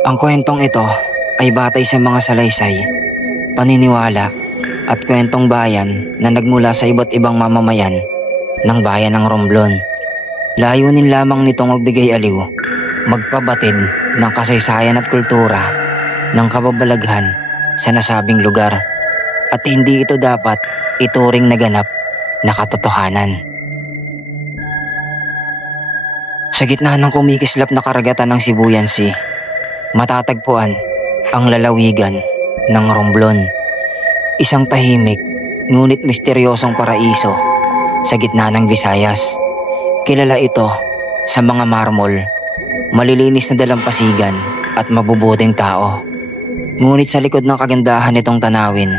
Ang kwentong ito ay batay sa mga salaysay, paniniwala at kwentong bayan na nagmula sa iba't ibang mamamayan ng bayan ng Romblon. Layunin lamang nitong magbigay aliw, magpabatid ng kasaysayan at kultura ng kababalaghan sa nasabing lugar at hindi ito dapat ituring na ganap na katotohanan. Sa gitna ng kumikislap na karagatan ng Sibuyan Sea, matatagpuan ang lalawigan ng Romblon. Isang tahimik ngunit misteryosong paraiso sa gitna ng Visayas. Kilala ito sa mga marmol, malilinis na dalampasigan at mabubuting tao. Ngunit sa likod ng kagandahan nitong tanawin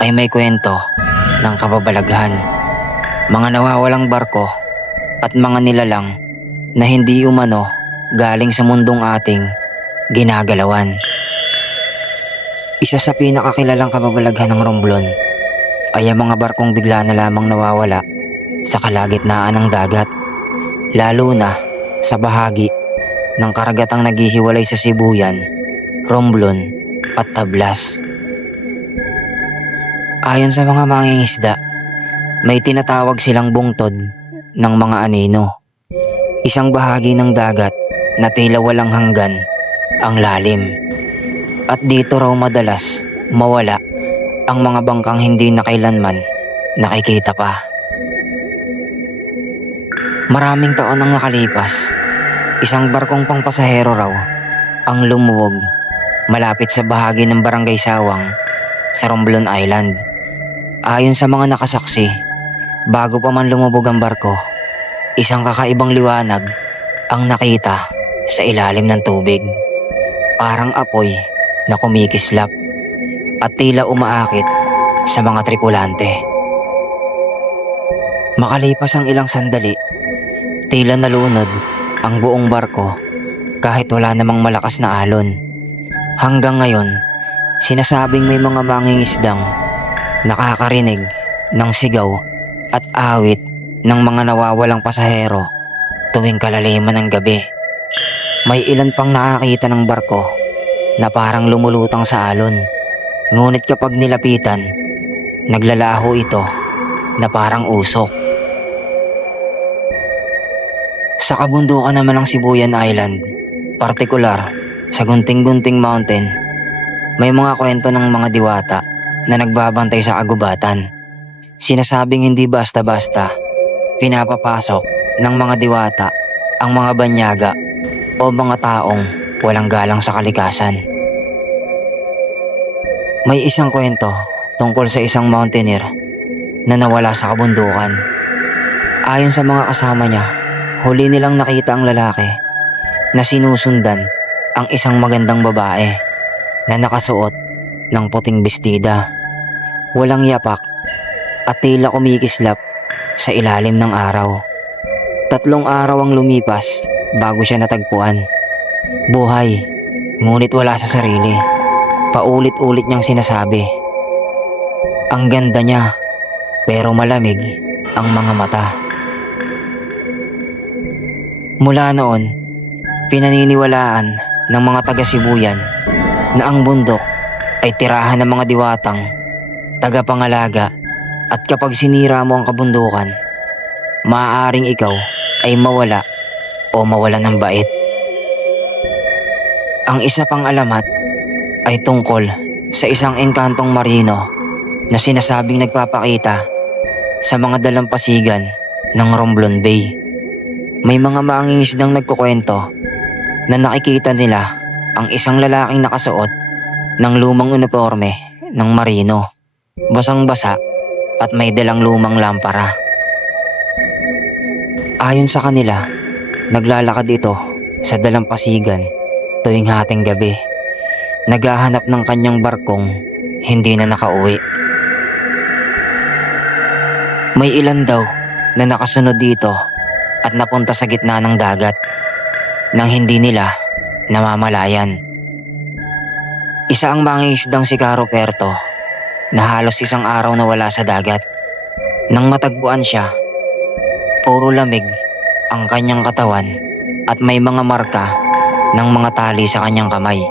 ay may kwento ng kababalaghan. Mga nawawalang barko at mga nilalang na hindi umano galing sa mundong ating ginagalawan. Isa sa pinakakilalang kababalaghan ng Romblon ay ang mga barkong bigla na lamang nawawala sa kalagitnaan ng dagat, lalo na sa bahagi ng karagatang naghihiwalay sa Sibuyan, Romblon at Tablas. Ayon sa mga mangingisda, may tinatawag silang bungtod ng mga anino. Isang bahagi ng dagat na tila walang hanggan ang lalim. At dito raw madalas mawala ang mga bangkang hindi na kailanman nakikita pa. Maraming taon ang nakalipas. Isang barkong pangpasahero raw ang lumuwag malapit sa bahagi ng Barangay Sawang sa Romblon Island. Ayon sa mga nakasaksi, bago pa man lumubog ang barko, isang kakaibang liwanag ang nakita sa ilalim ng tubig. Parang apoy na kumikislap at tila umaakit sa mga tripulante. Makalipas ang ilang sandali, tila nalunod ang buong barko kahit wala namang malakas na alon. Hanggang ngayon, sinasabing may mga mangingisdang nakakarinig ng sigaw at awit ng mga nawawalang pasahero tuwing kalaliman ng gabi. May ilan pang nakakita ng barko na parang lumulutang sa alon. Ngunit kapag nilapitan, naglalaho ito na parang usok. Sa kabundukan naman ng Sibuyan Island, partikular sa Gunting-Gunting Mountain, may mga kwento ng mga diwata na nagbabantay sa agubatan. Sinasabing hindi basta-basta pinapapasok ng mga diwata ang mga banyaga o mga taong walang galang sa kalikasan. May isang kwento tungkol sa isang mountaineer na nawala sa kabundukan. Ayon sa mga kasama niya, huli nilang nakita ang lalaki na sinusundan ang isang magandang babae na nakasuot ng puting bestida. Walang yapak at tila kumikislap sa ilalim ng araw. Tatlong araw ang lumipas bago siya natagpuan. Buhay, ngunit wala sa sarili. Paulit-ulit niyang sinasabi. Ang ganda niya, pero malamig ang mga mata. Mula noon, pinaniniwalaan ng mga taga-Sibuyan na ang bundok ay tirahan ng mga diwatang tagapangalaga at kapag sinira mo ang kabundukan, maaaring ikaw ay mawala o mawala ng bait. Ang isa pang alamat ay tungkol sa isang engkantong marino na sinasabing nagpapakita sa mga dalampasigan ng Romblon Bay. May mga mangingisdang nagkukwento na nakikita nila ang isang lalaking nakasuot ng lumang uniforme ng marino. Basang-basa at may dalang lumang lampara. Ayon sa kanila, naglalakad ito sa dalampasigan tuwing hating gabi. Naghahanap ng kanyang barkong hindi na nakauwi. May ilan daw na nakasunod dito at napunta sa gitna ng dagat nang hindi nila namamalayan. Isa ang mangingisdang si Caro Perto na halos isang araw na wala sa dagat. Nang matagpuan siya, puro lamig ang kanyang katawan at may mga marka ng mga tali sa kanyang kamay.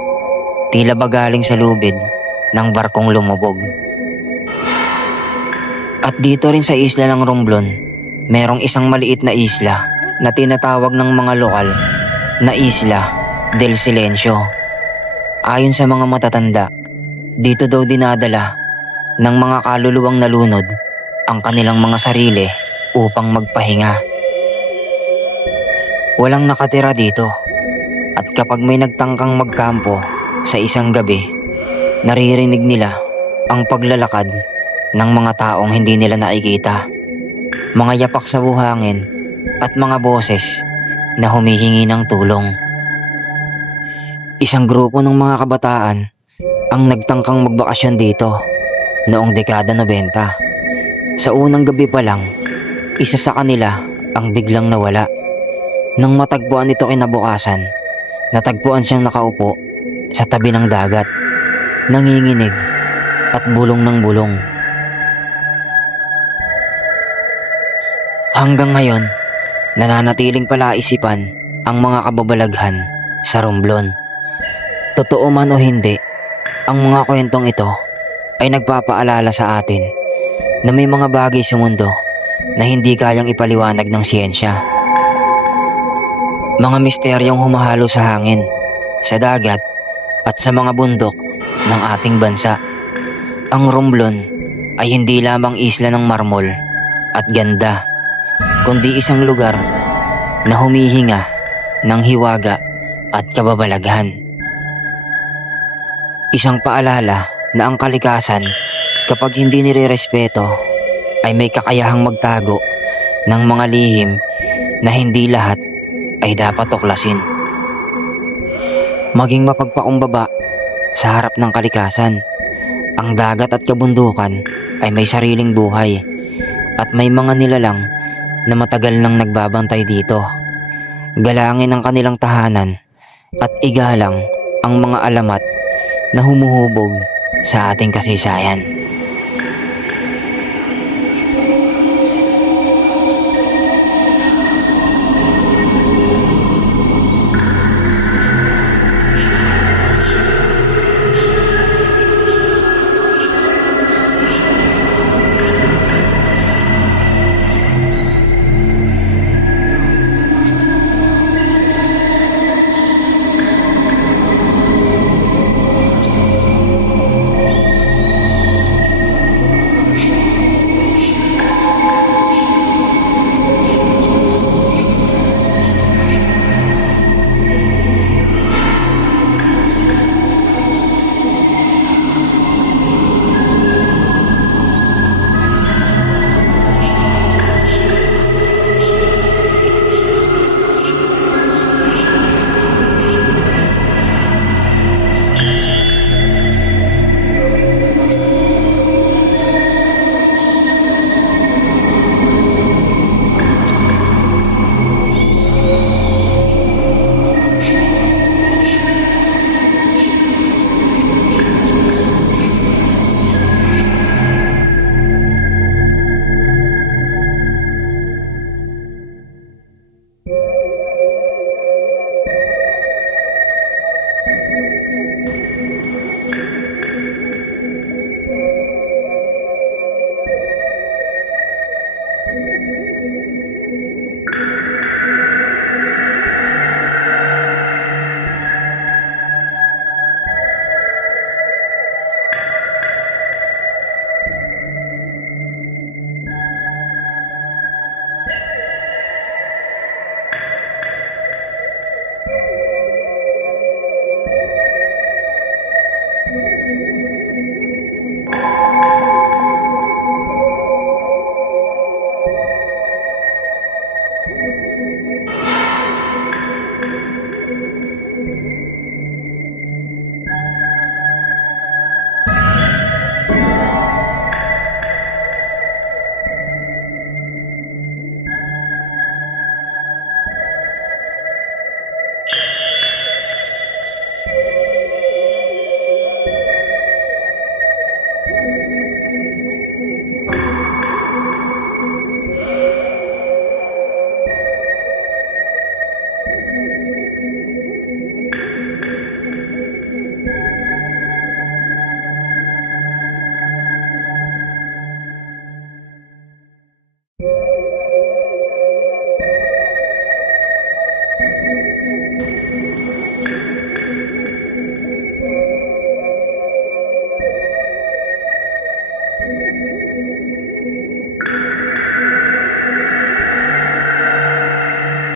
Tila ba galing sa lubid ng barkong lumubog. At dito rin sa isla ng Romblon, merong isang maliit na isla na tinatawag ng mga lokal na Isla del Silencio. Ayon sa mga matatanda, dito daw dinadala ng mga kaluluwang nalunod ang kanilang mga sarili upang magpahinga. Walang nakatira dito at kapag may nagtangkang magkampo sa isang gabi, naririnig nila ang paglalakad ng mga taong hindi nila nakikita. Mga yapak sa buhangin at mga boses na humihingi ng tulong. Isang grupo ng mga kabataan ang nagtangkang magbakasyon dito noong dekada 90. Sa unang gabi pa lang, isa sa kanila ang biglang nawala. Nang matagpuan ito kinabukasan, natagpuan siyang nakaupo sa tabi ng dagat, nanginginig at bulong ng bulong. Hanggang ngayon, nananatiling palaisipan ang mga kababalaghan sa Romblon. Totoo man o hindi, ang mga kwentong ito ay nagpapaalala sa atin na may mga bagay sa mundo na hindi kayang ipaliwanag ng siyensya. Mga misteryong humahalo sa hangin, sa dagat, at sa mga bundok ng ating bansa. Ang Romblon ay hindi lamang isla ng marmol at ganda, kundi isang lugar na humihinga ng hiwaga at kababalaghan. Isang paalala na ang kalikasan kapag hindi nirerespeto ay may kakayahang magtago ng mga lihim na hindi lahat ay dapat tuklasin. Maging mapagpakumbaba sa harap ng kalikasan. Ang dagat at kabundukan ay may sariling buhay at may mga nilalang na matagal nang nagbabantay dito. Galangin ang kanilang tahanan at igalang ang mga alamat na humuhubog sa ating kasaysayan.